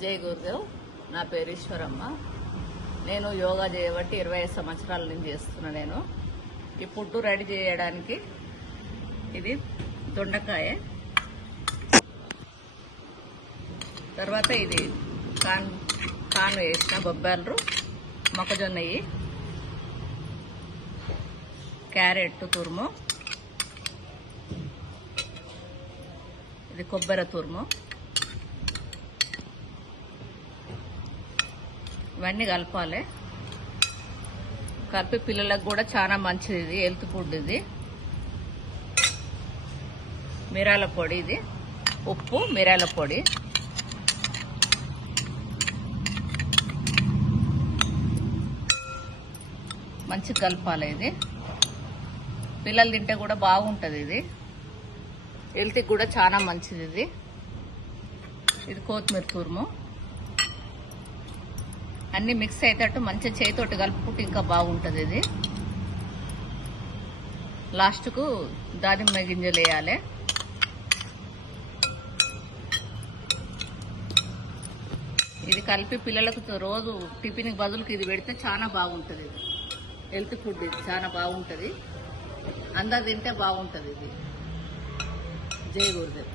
జై గురుదేవ్. నా పేరు ఈశ్వరమ్మ. నేను యోగా చేయబట్టి 25 సంవత్సరాల నుంచి చేస్తున్నా. నేను ఈ పుట్టు రెడీ చేయడానికి ఇది దొండకాయ, తర్వాత ఇది కాన్ వేసిన బొబ్బాలు, మొక్కజొన్న, క్యారెట్ తురుము, ఇది కొబ్బరి తురుము, ఇవన్నీ కలపాలి. కలిపి పిల్లలకు కూడా చాలా మంచిది, ఇది హెల్త్ ఫుడ్. ఇది మిరాల పొడి, ఇది ఉప్పు, మిరాల పొడి, మంచి కలపాలి. ఇది పిల్లలు తింటే కూడా బాగుంటుంది. ఇది హెల్త్కి కూడా చాలా మంచిది. ఇది కొత్తిమీర తురుము, అన్ని మిక్స్ అయ్యేటట్టు మంచిగా చేతితోటి కలుపుకుంటే ఇంకా బాగుంటుంది. ఇది లాస్ట్కు దానిమ్మ గింజలు వేయాలి. ఇది కలిపి పిల్లలకు రోజు టిఫిన్ బదులుకి ఇది పెడితే చాలా బాగుంటుంది. ఇది హెల్త్ ఫుడ్, ఇది చాలా బాగుంటుంది. అందరు తింటే బాగుంటుంది. ఇది జై గురుదేవ్.